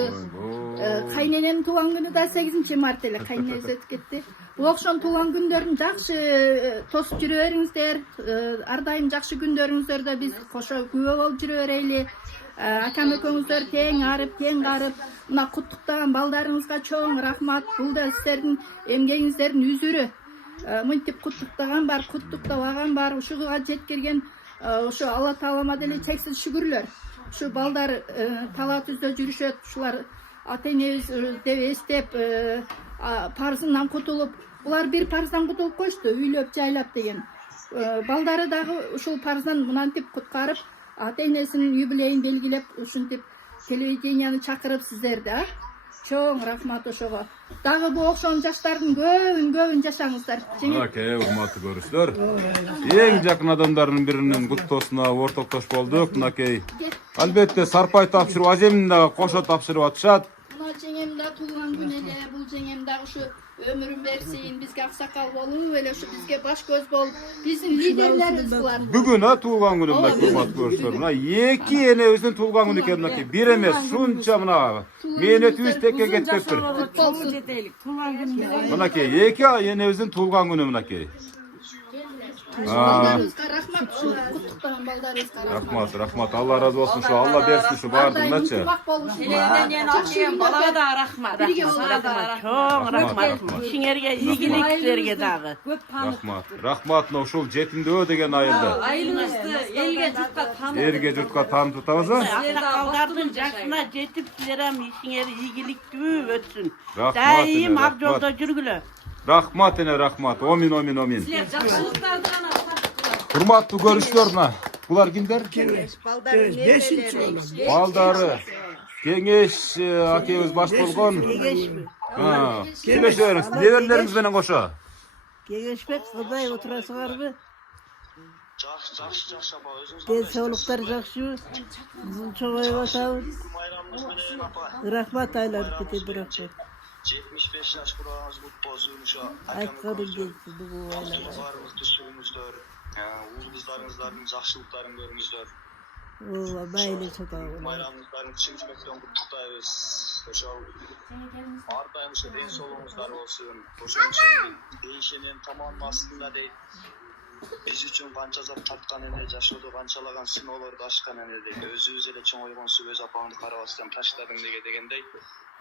Кайненемдин туулган күнү да 8 март эле, кайненебиз өтүп кетти. Бул окшон туулган күндөрүн жакшы тосуп жүрө бериңиздер. Ар дайым жакшы күндөрүңүздөрдө биз кошо күбө болуп жүрө берели. Акам экөөңүздөр тең арып, мына куттуктаган балдарыңызга чоң рахмат. Бул да сиздердин эмгегиңиздердин үзүрү. Мынтип куттуктаган бар, куттуктабаган бар. Ушуга жеткирген ошо Алла Таалама деле чексиз шүгүрлөр. Ушу балдар тала түздө жүрүшөт, ушулар ата энебиз деп эстеп парызынан кутулуп, булар бир парыздан кутулуп коюшту, үйлөп жайлап деген. Балдары дагы ушул парыздан мынантип куткарып, ата энесинин юбилейин белгилеп, ушинтип телевиденияны чакырып сиздерди, чоң рахмат ошого. Дагы бул окшон жаштардын көбүн жашаңыздар. Окей, урматтуу көрүүчүлөр. Эң жакын адамдардын биринин куттоосуна ортоктош болдук. Мынакей албетте Сарпай тапшырып, Аземдин дагы кошо тапшырып атышат. Мына жеңем да туулган күнү эле, бул жеңем дагы ушу ömrün bersin, bizge aksakal bolup, ele şu bizge baş göz bolup, bizim liderlerimiz bular. Бүгүн туулган күнү мына урматтуу көрүүчүлөр. Мына эки энебиздин туулган күнү экен мынакей. Бир эмес, шунча мына мээнетибиз текке кетиптир. Мынакей эки энебиздин туулган күнү мынакей. Балдарыбызга рахмат, куттуктаган балдарыбызга рахмат. Рахмат. Алла разы болсун. Şu Алла берсин şu баардыгыначы. Телевидениени окуyan балага да рахмат. Чоң рахмат. Ишиңерге, ийгиликтерге дагы. Рахмат. Рахмат мына ушул жетимдөө деген айылды. Айылыбызды элге журтка таанытып. Элге журтка таанытып атабыз. Аксакалдардын жашына жетип силер ham ишиңер ийгиликтүү өтсүн. Рахмат, Дайым эне, ак жолдо жүргүлө. Рахмат эне, рахмат. Омин, омин, омин. Силер жакшылыктарды гана Урматтуу көрүүчүлөр мына. Булар кимдер? Бешинчи Балдары. Кеңеш акебиз баш болгон. Кеңешпи? Сүйлөшөбүз. Неберелериңиз менен кошо. Кеңешпек, Кудай отурасыңарбы? Жакшы апа, өзүңүз Ден соолуктар жакшыбы? Кызыл чоңоюп атабыз. майрамыңыз менен апа. Рахмат айланып кетеди, рахмат. 75 жаш курагыңыз кут болсун, ошо Айтканың келсин, бугу айланып. баарыңызды сүрүңүздөр. Уул кыздарыңыздардын жакшылыктарын көрүңүздөр. Ооба, мейли сотабы. Майрамыңыздарын чын жүрөктөн куттуктайбыз. Ошол ар дайым ошо ден соолугуңуздар болсун. Ошон үчүн бейшенен таманын астында дейт. Биз үчүн канча зат тарткан эне, жашоодо канчалаган сыноолорду ашкан эне дейт. Өзүбүз эле чоңойгонсуп өз апаңды карабастан таштадың дегендей.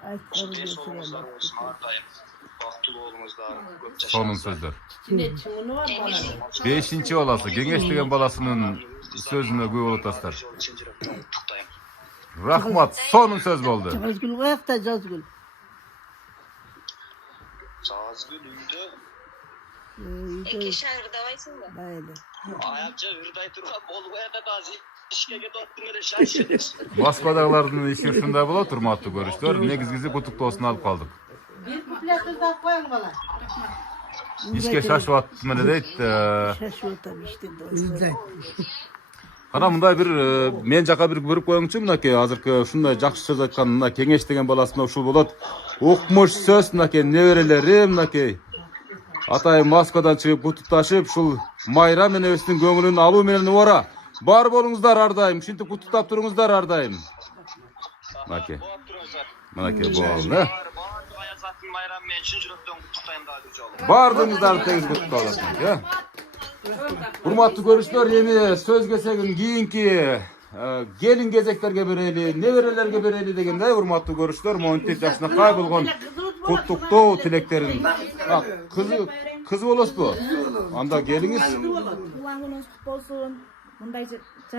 Айтканың Ден келсин, соолугуңуздар болсун ар дайым. Бактылуу болуңуздар, көп Сонун жашаңыздар. сөздөр. Чине чыңыны бар баланы. 5-чи баласы, Кеңеш деген баласынын сөзүнө күбө болуп атасыздар. Чын жүрөктөн куттуктайм. Рахмат, сонун сөз болду. Жазгүл каякта, Жазгүл? Жазгүл үйдө. Үйдө, Шагырдабайсың да. мейли. Аякча үрдай турган болбой атат азыр. Ишке кетип аттың эле шашып. Москвадагылардын иши ушундай болот, урматтуу көрүүчүлөр. Негизгиси куттуктоосун алып калдык. Бир куплет кыздап коюң бала. Ишке шашып аттым эле дейт. Шашып атам иштен. Кана мындай бир мен жака бир көрүп коюңчу, мынакей азыркы ушундай жакшы сөз айткан мына Кеңеш деген баласына ушул болот. Укмуш сөз мынакей неберелери мынакей. Атайын Москвадан чыгып куттукташып, ушул майрам энебиздин көңүлүн алуу менен убара. Бар болуңуздар ар дайым, ушинтип куттуктап туруңуздар ар дайым. Мынакей. Мынакей болду. Баардык аязаттын майрамы менен чын жүрөктөн куттуктайм дагы бир жолу. Бардыгыңыздарды тегиз куттуктап атасың, э? Урматтуу көрүүчүлөр, эми сөз кезегин кийинки келин кезектерге берели, неберелерге берели дегендей урматтуу көрүүчүлөр, монтип жакшынакай болгон куттуктоо тилектерин. Кыз болосузбу? Анда келиңиз. Туган күнүңүз кут болсун. Мындай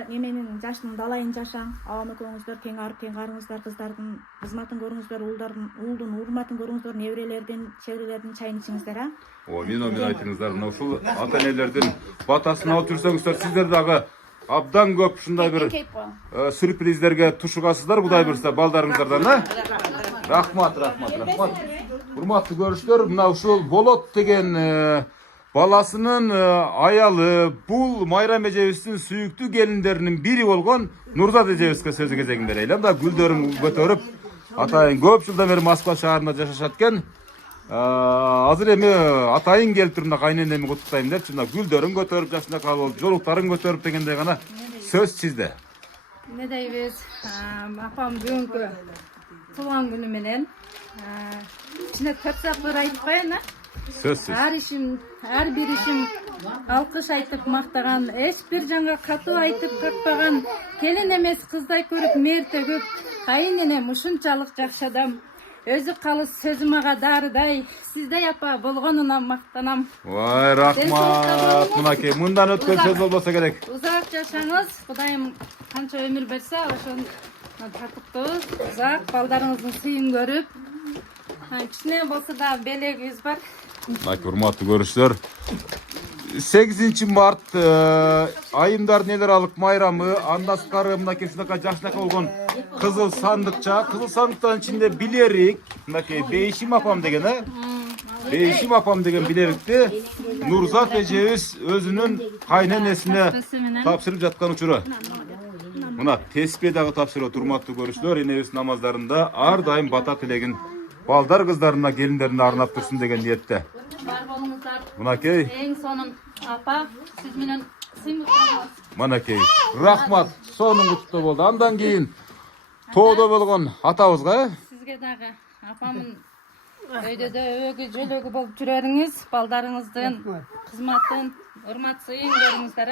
неменин жаштын далайын жашаң. Абам экөөңүздөр тең арып, тең карыңыздар, кыздардын кызматын көрүңүздөр, уулдун урматын көрүңүздөр, неберелердин, чебрелердин чайын ичиңиздер, а? Мен айтыңыздар, мына ушул ата энелердин батасын алып жүрсөңүздөр, сиздер дагы абдан көп ушундай бир сюрприздерге тушугасыздар, Кудай буйрса балдарыңыздардан, а? Рахмат. Урматтуу көрүүчүлөр, мына ушул Болот деген баласынын аялы, бул майрам эжебиздин сүйүктүү келиндеринин бири болгон Нурзат эжебизге сөзү кезегин берели. Анда гүлдөрүн көтөрүп, атайын көп жылдан бери Москва шаарында жашашат экен. Азыр эми атайын келип туруп, кайненеми куттуктайм деп, мына гүлдөрүн көтөрүп, жашынакай болуп, жолуктарын көтөрүп дегендей гана сөз сизде. Не дейбиз? Апам бүгүнкү туулган күнү менен ичине 4 сапыр айтып коеюн, а? Сөзсүз. Ар бир ишим алкыш айтып мактаган, эч бир жанга катуу айтып какпаган, келин эмес кыздай көрүп мээртегип, кайненем ушунчалык жакшы адам. Өзү калыс сөзү мага дарыдай, сиздей апа болгонуна мактанам. Вай, рахмат. Мынакей, мындан өткөн сөз болбосо керек. Узак жашаңыз, Кудайым канча өмүр берсе, ошон татыктуз, узак балдарыңыздын сыйын көрүп, кичине болсо да белегибиз бар. Мынакей, урматтуу көрүүчүлөр, 8 март айымдар нелер алык майрамы, андан сырткары мынакей ушунакай жакшынакай болгон кызыл сандыкча, кызыл сандыктын ичинде билерик, мынакей Бейшим апам деген, Бейшим апам деген билерикти Нурзат эжебиз өзүнүн кайненесине тапшырып жаткан учуру. Мына теспе дагы тапшырып, урматтуу көрүүчүлөр, энебиз намаздарында ар дайым бата тилегин балдар кыздарына, келиндерине арнап турсун деген ниетте. Бар болуңуздар. Мынакей, Эң сонун апа сиз менен сыймыктанабыз. мынакей. Рахмат, сонун куттуу болду. Андан кийин тоодо болгон атабызга, Сизге дагы апамын өйдөдө өөгү жөлөгү болуп жүрөрүңүз, балдарыңыздын кызматын, урмат сыйын көрүңүздөр,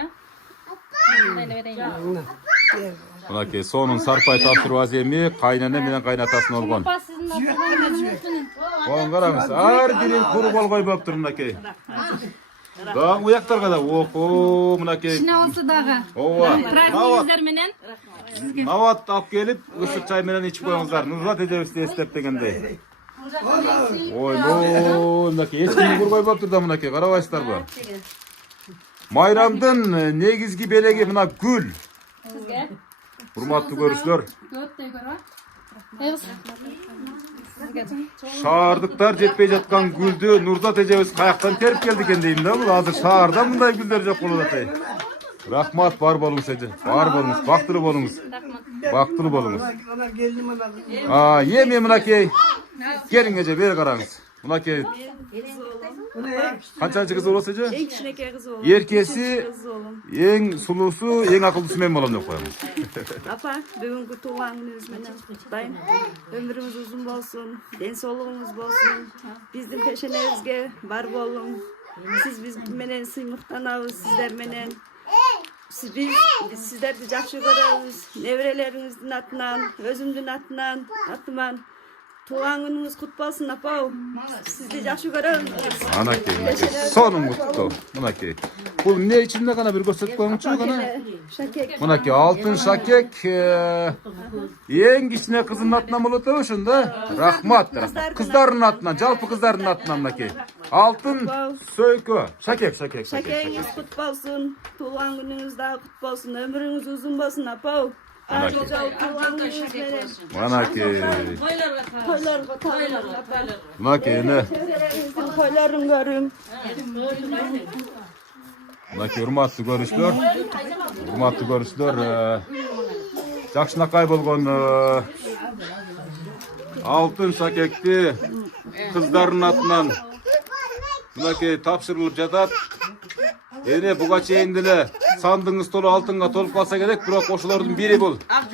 мынакей сонун сарпай тапшыруу аземи кайнана менен кайнатасын болгон. Апа сиздин атыңыз менен. Оң караңыз, ар бирин кур болбой болуптур мынакей. Дагы буяктарга да охо, мынакей. Шинабысы дагы. Ооба. Празднигиңиздер менен. Нават алып келип, ысык чай менен ичип коюңуздар. Нурзат эжебизди эстеп дегендей. Ойбой, мынакей эч ким курбой болуптур да мынакей, карабайсыздарбы? Майрамдын негизги белеги мына гүл. Сизге Урматтуу көрүүчүлөр, көптөй көрөт. Эйгиз. шаардыктар жетпей жаткан гүлдү Нурзат эжебиз каяктан терип келди экен дейм да. Бул азыр шаарда мындай гүлдөр жок болуп атат. Рахмат, бар болуңуз эже. Бар болуңуз, бактылуу болуңуз. Бактылуу болуңуз. Эми мынакей. Келиң эже, бери караңыз. Мынакей. Канчанчы кызы болосу эже? Эң кичинекей кыз болом. Эркеси, эң сулуусу, эң акылдуусу мен болом деп коем. Апа, бүгүнкү туулган күнүңүз менен куттуктайм. Өмүрүңүз узун болсун, ден соолугуңуз болсун. Биздин пешенебизге бар болуң. Сиз биз менен сыймыктанабыз, сиздер менен. Biz sizlerdi жақсы көрөбүз. Неберелериңиздин атынан, өзүмдүн атынан, атыман туган күнүңүз кут болсун апа. Сизди жақсы көрөбүз. Анакей, сонун куттуу. Мынакей. Бул эмне ичинде гана бир көрсөтүп коюңчу гана. Шакек. Мынакей алтын шакек. Эң кичине кыздын атынан болот ошондо. Рахмат. Кыздардын атынан, жалпы кыздардын атынан мынакей. Алтын сөйкө. Шакек. Шакегиңиз кут болсун. Туган күнүңүз дагы кут болсун. Өмүрүңүз узун болсун апа. Мынакей. Мынакей, эне. Тойлорун көрүм. Мынакей, урматтуу көрүүчүлөр, жакшынакай болгон алтын шакекти кыздардын атынан мынакей тапшырылып жатат. Эне буга чейин деле сандыгыңыз толуп алтынга толуп калса керек, бирок ошолордун бири бул. Ак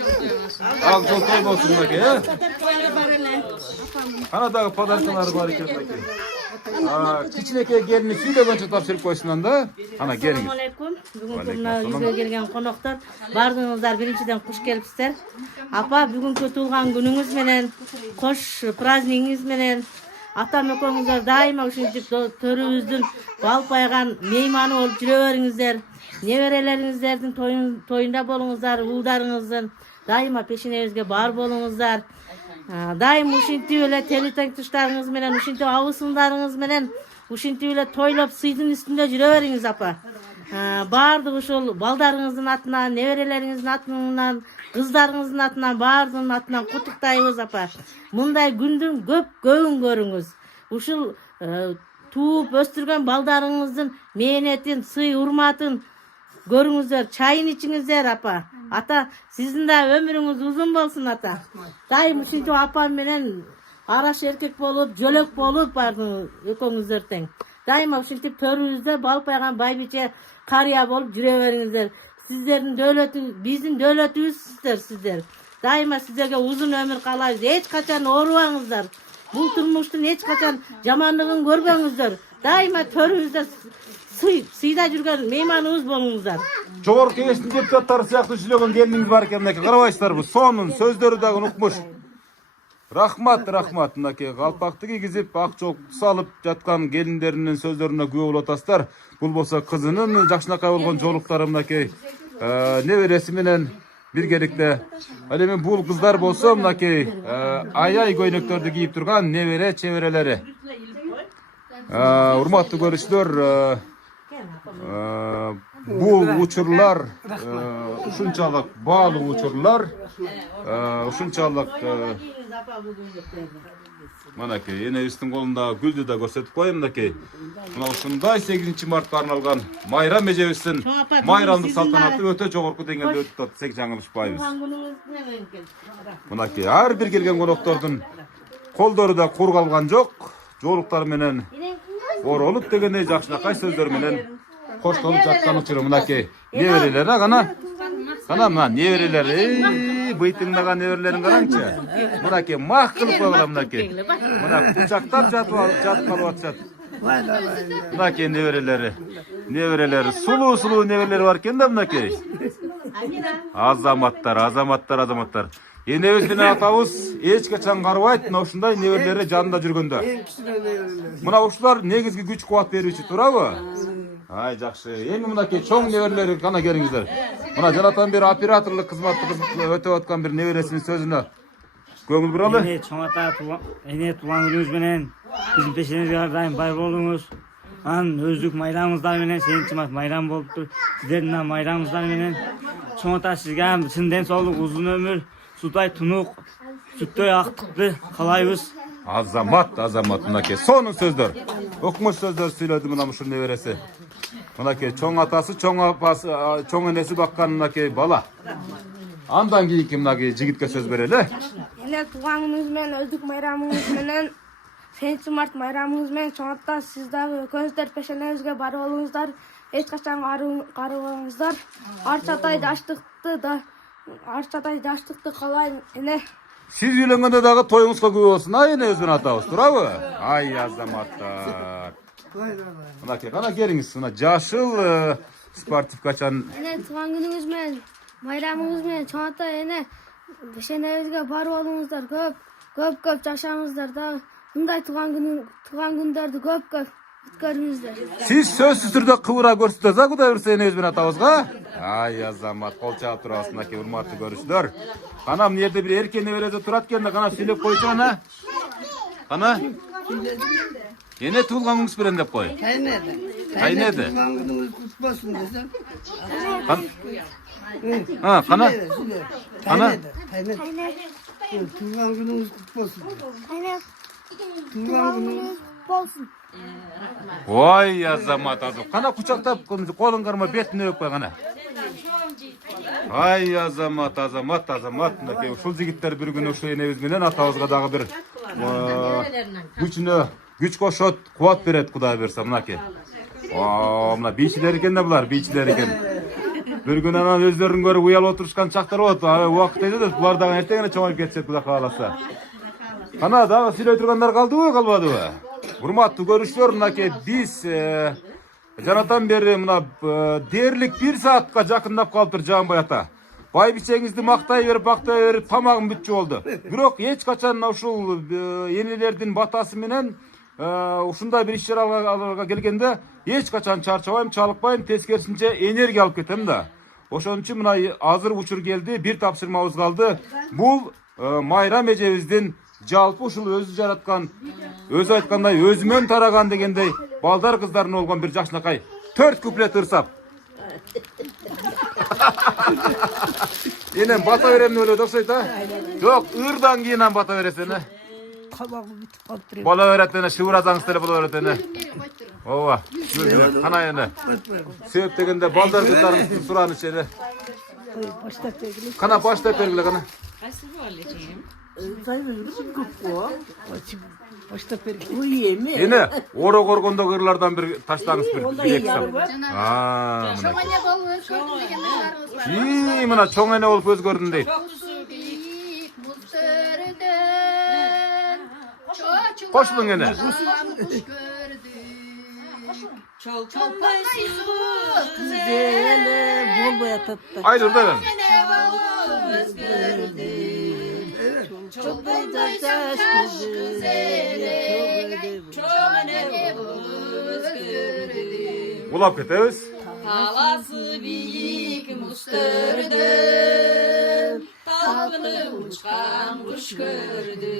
жол той болсун мынакей, Ана дагы подаркалары бар экен мынакей. Кичинекей келини сүйлөгөнчө тапшырып койсун анда. Ана келиңиз. Assalamualaikum. Бүгүнкү мына үйгө келген коноктор, бардыгыңыздар биринчиден куш келипсиздер. Апа, бүгүнкү туулган күнүңүз менен, кош празднигиңиз менен атам экөөңүздөр дайыма ушинтип төрүбүздүн балпайган мейманы болуп жүрө бериңиздер. Неберелериңиздердин тоюнда болуңуздар, уулдарыңыздын дайыма пешенебизге бар болуңуздар. Дайым ушинтип эле тели таңтыштарыңыз менен, ушинтип абысындарыңыз менен, ушинтип эле тойлоп сыйдын үстүндө жүрө бериңиз апа. Бардык ушул балдарыңыздын атынан, неберелериңиздин атынан, кыздарыңыздын атынан, бардын атынан куттуктайбыз апа. Мындай күндүн көбүн көрүңүз. Ушул тууп өстүргөн балдарыңыздын мээнетин, сый урматын көрүңүздөр, чайын ичиңиздер апа. Ата, сиздин да өмүрүңүз узун болсун ата. Дайым ушинтип апам менен араш эркек болуп, жөлөк болуп бардыңыз экөөңүздөр тең. Дайыма ушинтип төрүбүздө балпайган байбиче карыя болуп жүрө бериңиздер. Сиздердин дөөлөтү, биздин дөөлөтүбүзсүздөр сиздер. Дайыма сиздерге узун өмүр каалайбыз. Эч качан оорубаңыздар. Бул турмуштун эч качан жамандыгын көрбөңүздөр. Дайыма төрүбүздө сыйда жүргөн мейманыбыз болуңуздар. Жогорку кеңештин депутаттары сыяктуу сүйлөгөн келиниңиз бар экен мынакей. Карабайсыздарбы? Сонун сөздөрү дагы укмуш. Рахмат, мынакей калпакты кийгизип, ак жол салып жаткан келиндеринин сөздөрүнө күбө болуп атасыздар. Бул болсо кызынын жакшынакай болгон жолуктары мынакей небереси менен биргеликте. Ал эми бул кыздар болсо мынакей аяй көйнөктөрдү кийип турган небере чеберелери. Урматтуу көрүүчүлөр, бул учурлар ушунчалык баалуу учурлар, ушунчалык мынакей энебиздин колундагы гүлдү да көрсөтүп коеюн мынакей. Мына ушундай 8 мартка арналган майрам эжебиздин майрамдык салтанаты өтө жогорку деңгээлде өтүп атат, жаңылышпайбыз. Мынакей ар бир келген коноктордун Колдору да кур калган жок. Жоолуктар менен оролуп дегендей жакшынакай сөздөр менен коштолуп жаткан учуру мынакей неберелер кана мына неберелер быйтыңдаган неберелерин караңчы. Мынакей мах кылып койгула мынакей. Мына кучактап жатып калып атышат. Мынакей неберелери сулуу неберелери бар экен да мынакей. Азаматтар. Энебиз менен атабыз эч качан карыбайт, мына ушундай неберелери жанында жүргөндө. Мына ушулар негизги күч кубат берүүчү, туурабы? Ай, жакшы. Эми мынакей чоң неберелери кана келиңиздер. Мына жанатан бери операторлук кызматты өтөп аткан бир небересинин сөзүнө көңүл буралы. Чоң ата туулган күнүңүз менен биздин пешенебизге ар дайым бай болуңуз. Анан өздүк майрамыңыздар менен сенчимат майрам болуптур. Сиздердин майрамыңыздар менен чоң ата сизге чын ден соолук, узун өмүр, судай тунук, сүттөй актыкты каалайбыз. Азамат мынакей сонун сөздөр. Окмуш сөздөр сүйлөдү мына ушул небереси. Мынакей чоң атасы, чоң апасы, чоң энеси баккан мынакей бала. Андан кийинки мынакей жигитке сөз берели. Эне тууган күнүңүз менен, өздүк майрамыңыз менен, 8 март майрамыңыз менен чоң ата сиз дагы көздөр пешенеңизге бар болуңуздар, эч качан карыбаңыздар. Арчатай жаштыкты каалайм эне. Siz үйлөнгөндө дагы тоюңузга күбө болсун, энебиз менен атабыз, туурабы? Ай, азаматтар. Мынакей, кана келиңиз, мына жашыл спортив качан. Эне тууган күнүңүз менен, майрамыңыз менен чоң ата эне пешенебизге бар болуңуздар, көп жашаңыздар дагы. Мындай тууган күндөрдү көп өткөрүңүздөр. Siz сөзсүз түрдө кыбыра көрсөтөсүз, Кудай буйрса энебиз менен атабызга. Ай, азамат, кол чаап турабыз, мынакей урматтуу көрүүчүлөр. Кана мына жерде бир эрке небереде турат экен да, кана сүйлөп койчу ана. Кана? Эне туулган күнүңүз менен деп кой. Кайнеде. Туулган күнүңүз кут болсун десем. Кана? Туулган күнүңүз кут болсун. Туулган күнүңүз болсун. Ой, азамат. Кана кучактап, колуң карма бетине өп кой кана. Ай, азамат. Мынакей ушул жигиттер бир күнү ушу энебиз менен атабызга дагы бир күч кошот, кубат берет Кудай берсе мынакей. Мына бийчилер экен да булар, бийчилер экен. Бир күн анан өздөрүн көрүп уялып отурушкан чактар болот. Убакыт өтөт, булар дагы эртеңине чоңоюп кетишет Кудай кааласа. Кана дагы сүйлөй тургандар калдыбы, калбадыбы? Урматтуу көрүүчүлөр, мынакей биз жанатан бери мына дээрлик 1 саатка жакындап калыптыр Жаанбай ата. Байбичеңизди мактай берип тамагым бүтчү болду. Бирок эч качан ушул энелердин батасы менен ушундай бир иш-чараларга келгенде эч качан чарчабайм, чалыкпайм, тескерисинче энергия алып кетем да. Ошон үчүн мына азыр учур келди, бир тапшырмабыз калды. Бул Майрам эжебиздин жалпы ушул өзү жараткан, өзү айткандай өзүмөн тараган дегендей балдар кыздарын болгон бир жакшынакай 4 куплет ырсап. Энем бата берем деп ойлойт окшойт, Жок, ырдан кийин бата бересиң, Кабагы бүтүп калыптыр. Бола берет эне, шыбыразаңыз деле бола берет эне. Ооба, кана эне. Себеп дегенде балдар кыздарыңыздын суранычы эне. Баштап бергиле. Кана баштап бергиле кана. Кайсы болечи? Баштап бергиле. Уй эми. Эне, оро коргондо кырлардан бир таштаңыз бир эки сап. Чоң эне болуп өзгөрдүм деген балдарыбыз бар. Мына чоң эне болуп өзгөрдүм дейт. Кошулуң эне. Çolpanday sızlı Güzele bolboy atattı. Aydır da ben. Çolpanday taş güzele. Ulap ketemiz. Talası büyük mustördü. Talgını uçkan kuş gördü.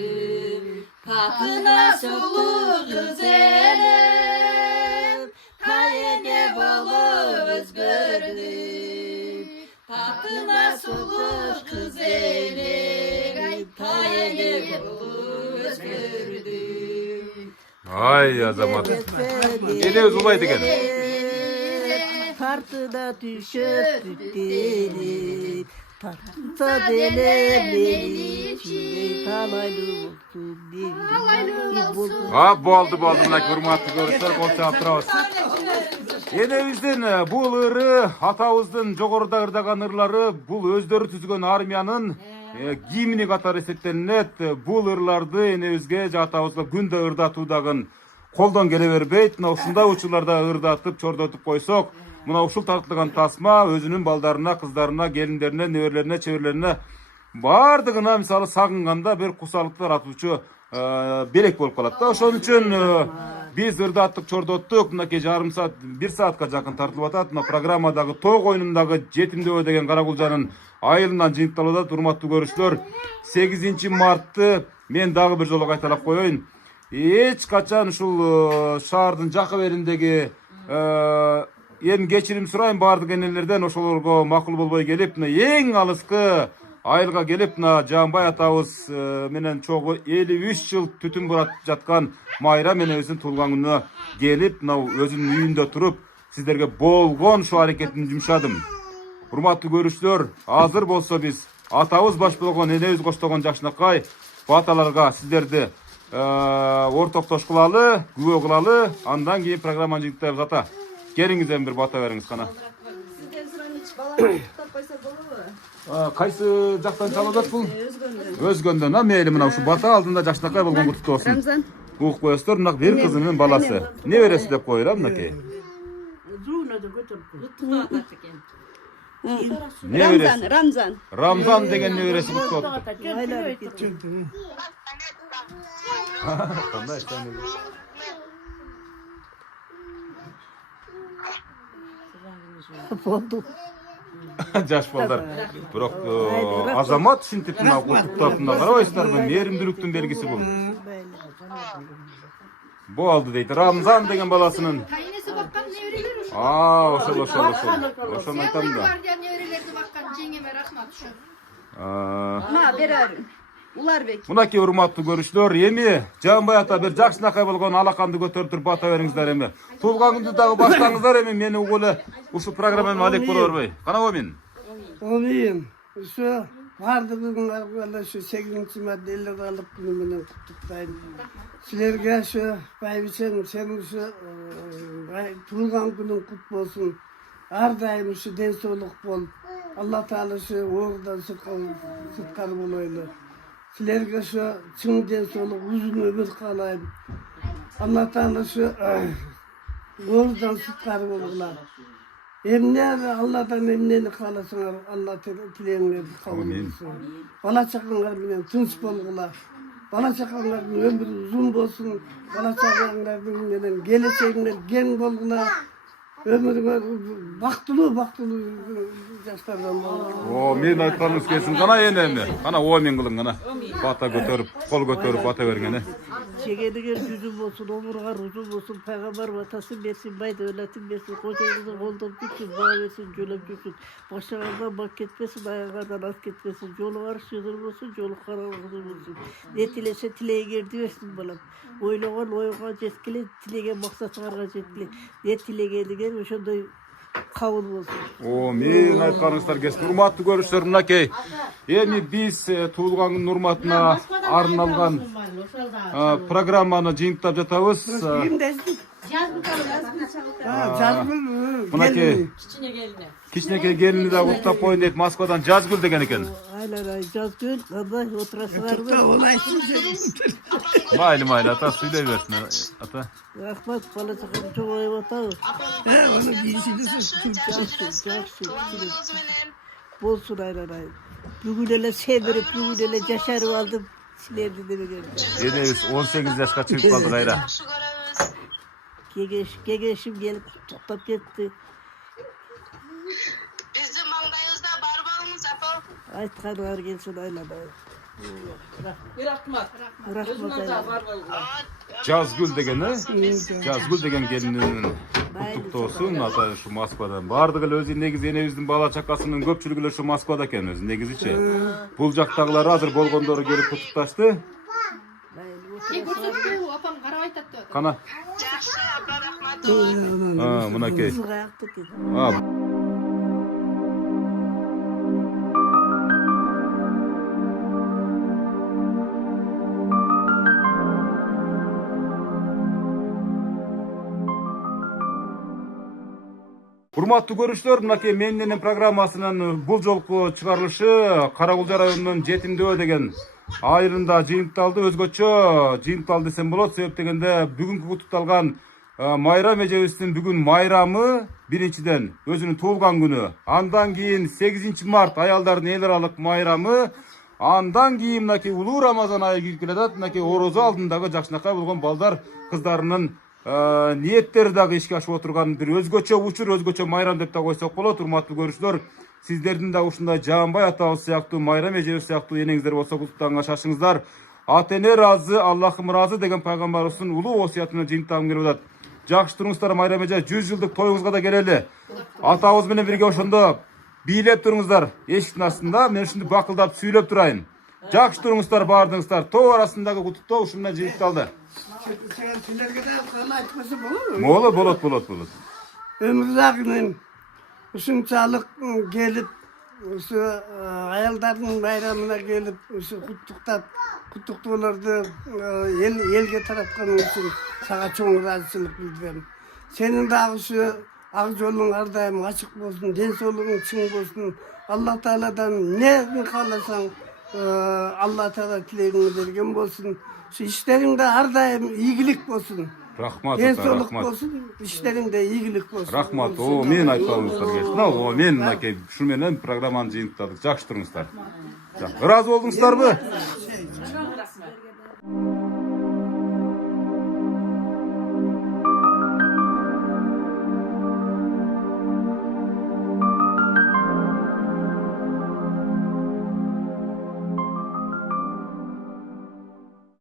Katına sulu güzelim. Kayene balı özgürdüm. Tatına sulu güzelim. Kayene balı özgürdüm. Ay azamat. Geliyoruz ulaydı gel. Tartıda düşüp tütteli. Tartıda delemeli. Alaylуу болсун. Болду мынакей урматтуу көрүүчүлөр, кол чаап турабыз. Энебиздин бул ыры, атабыздын жогоруда ырдаган ырлары бул өздөрү түзгөн армиянын гимни катары эсептелинет. Бул ырларды энебизге же атабызга күндө ырдатуудагы колдон келе бербейт. Мына ушундай учурларда ырдатып, чордотуп койсок, мына ушул тартылган тасма өзүнүн балдарына, кыздарына, келиндерине, неберелерине, чеберлерине бардыгына мисалы сагынганда бир кусалык таратуучу белек болуп калат да. Ошон үчүн биз ырдаттык, чордоттук. Мынакей жарым саат, 1 саатка жакын тартылып атат. Мына программадагы тоо коюнундагы жетимдөө деген Каракулжанын айылынан жыйынтылып атат. Урматтуу көрүүчүлөр, 8 мартты мен дагы бир жолу кайталап коеюн. Эч качан ушул шаардын жакы бериндеги эми кечирим сурайм бардык энелерден, ошолорго макул болбой келип, мына эң алыскы айылга келип, мына Жаанбай атабыз менен чогуу 53 жыл түтүн буратып жаткан Майрам энебиздин туулган күнүнө келип, мына өзүнүн үйүндө туруп, сиздерге болгон ушул аракетимди жумшадым. Урматтуу көрүүчүлөр, азыр болсо биз атабыз баш болгон, энебиз коштогон жакшынакай баталарга сиздерди ортоктош кылалы, күбө кылалы, андан кийин программаны жыйынтайбыз. Ата, келиңиз эми бир бата бериңиз кана. Сизден сурайм, баланы куттап койсо болобу? Кайсы жактан чалып атат бул? Өзгөндөн. Мейли, мына ушу бата алдында жакшынакай болгон куттуктуу болсун. Рамзан. Угуп коесуздар, мына бир кызы менен баласы. Не бересиз деп коелам мынакей. Не бересиз? Рамзан. Рамзан деген не бересиз куттуп атат. Кандай эштен Болду. жаш балдар. Бирок азамат ушинтип мына куттуктоосуна карабайсыздарбы? Мээримдүүлүктүн белгиси бул. Болду дейт. Рамзан деген баласынын. Кайнеси баккан неберелер ушу. Ошону айтам да. Гвардия неберелерди баккан жеңеме рахмат ушу. Ма берерин. Уларбек. Мынакей урматтуу көрүүчүлөр, эми Жаанбай ата бир жакшынакай болгон алаканды көтөрүп бата бериңиздер эми. Туулган күндү дагы баштаңыздар эми, мени угуп эле ушул программаны алек боло бербей. Кана Омин. Омин. Ушу бардыгын аркылуу ушу 8 март эле калып күнү менен куттуктайм. Силерге ушу байбичең, сен ушу туулган күнүң кут болсун. Ар дайым ушу ден соолук бол. Алла таала ушу оордан сыткар болойлу. Силерге ушу чың ден соолук, узун өмүр каалайм. Алла таала ушу оордан сыткар болгула. Эмне Алладан эмнени кааласаңар, Алла тилеңерди кабыл кылсын. Бала чакаңар менен тынч болгула. Бала чакаңардын өмүрү узун болсун. Бала чакаңардын менен келечегиңер кең болгула. Өмүрүңөр бактылуу жаштардан болгула. Мен айтканыңыз келсин кана энеми. Кана Омин кылың кана. Бата көтөрүп, кол көтөрүп бата бергени. Чегедигер жүзү болсун, омургар узун болсун, пайгамбар батасын берсин, бай дөлөтүн берсин, кожоңузду колдоп жүрсүн, баа берсин, жөлөп жүрсүн. Башыңардан бак кетпесин, аяңардан ат кетпесин, жолу бар сыйгыр болсун, жолу караңгы болсун. Не тилесе тилегерди берсин балам. Ойлогон ойго жеткиле, тилеген максатыңарга жеткиле. Не тилегендиген ошондой кабыл болсун. Мен айтканыңыздар келсин. Урматтуу көрүүчүлөр, мынакей эми биз туулган күнүн урматына арналган программаны жыйынтап жатабыз. Мынакей кичинекей келини да куттап коеюн дейт. Москвадан Жазгүл деген экен. Айларай Жазгүл, кандай отурасыңарбы? Майли ата сүйлөй берсин ата. Рахмат, бала чакам чоңоюп атабы. Жакшы. Болсун айларай. Бүгүн эле себирип, бүгүн эле жашарып алдым. Силерди демеген. Энебиз 18 жашка чыгып калды кайра. Кегешим келип туктап кетти. Биздин маңдайыбызда бар балыңыз апа. Айтканыңар келсин айларай. Рахмат. Жазгүл деген, Жазгүл деген келинин куттуктоосун ата ушу Москвадан. Бардык эле өзү негизи энебиздин бала чакасынын көпчүлүгү эле ушу Москвада экен өзү негизичи. Бул жактагылар азыр болгондору келип куттукташты. Көрсөтпөйбү, апам карап айтат деп. Кана. Жакшы апа, рахмат. Мынакей. Урматтуу көрүүчүлөр, мынакей Менденин программасынын бул жолку чыгарылышы Каракулча районунун Жетимдөө деген айрымда жыйынталды, өзгөчө жыйынталды десем болот. Себеп дегенде бүгүнкү куттукталган Майрам эжебиздин бүгүн майрамы, биринчиден өзүнүн туулган күнү. Андан кийин 8 март аялдардын эл аралык майрамы. Андан кийин мынакей улуу Рамазан айы кирип келатат. Мынакей орозо алдындагы жакшынакай болгон балдар, кыздарынын ниеттери дагы ишке ашып отурган бир өзгөчө учур, өзгөчө майрам деп да койсок болот. Урматтуу көрүүчүлөр, сиздердин да ушундай Жаанбай атабыз сыяктуу, Майрам эжебиз сыяктуу энеңиздер болсо куттуктаганга шашыңыздар. Ата эне ыраазы, Аллахым ыраазы деген пайгамбарыбыздын улуу осуятына жыйынтыгым келип атат. Жакшы туруңуздар Майрам эже, 100 жылдык тоюңузга да келели. Атабыз менен бирге ошондо бийлеп туруңуздар эшиктин астында. Мен ушинтип бакылдап сүйлөп турайын. Жакшы туруңуздар баардыгыңыздар. Тоо арасындагы куттуктоо ушу менен жыйынталды. Силерге да айтпаса болобу? Болот. Өмүрзагынын ушунчалык келип, ушу аялдардын майрамына келип, ушу куттуктоолорду элге тараткан үчүн сага чоң ыраазычылык билдирем. Сенин дагы ушу ак жолуң ар дайым ачык болсун, ден соолугуң чың болсун. Алла Тааладан не кааласаң, Алла Таала тилегиңди берген болсун. Şu işlerinde her daim iyilik olsun. Rahmat. En soluk olsun, işlerinde iyilik olsun. Rahmat. O men aytpağımızlar geçti. O men şu menen programmаны жыйынтадык. Жакшы туруңуздар. Ыраазы болдуңуздарбы?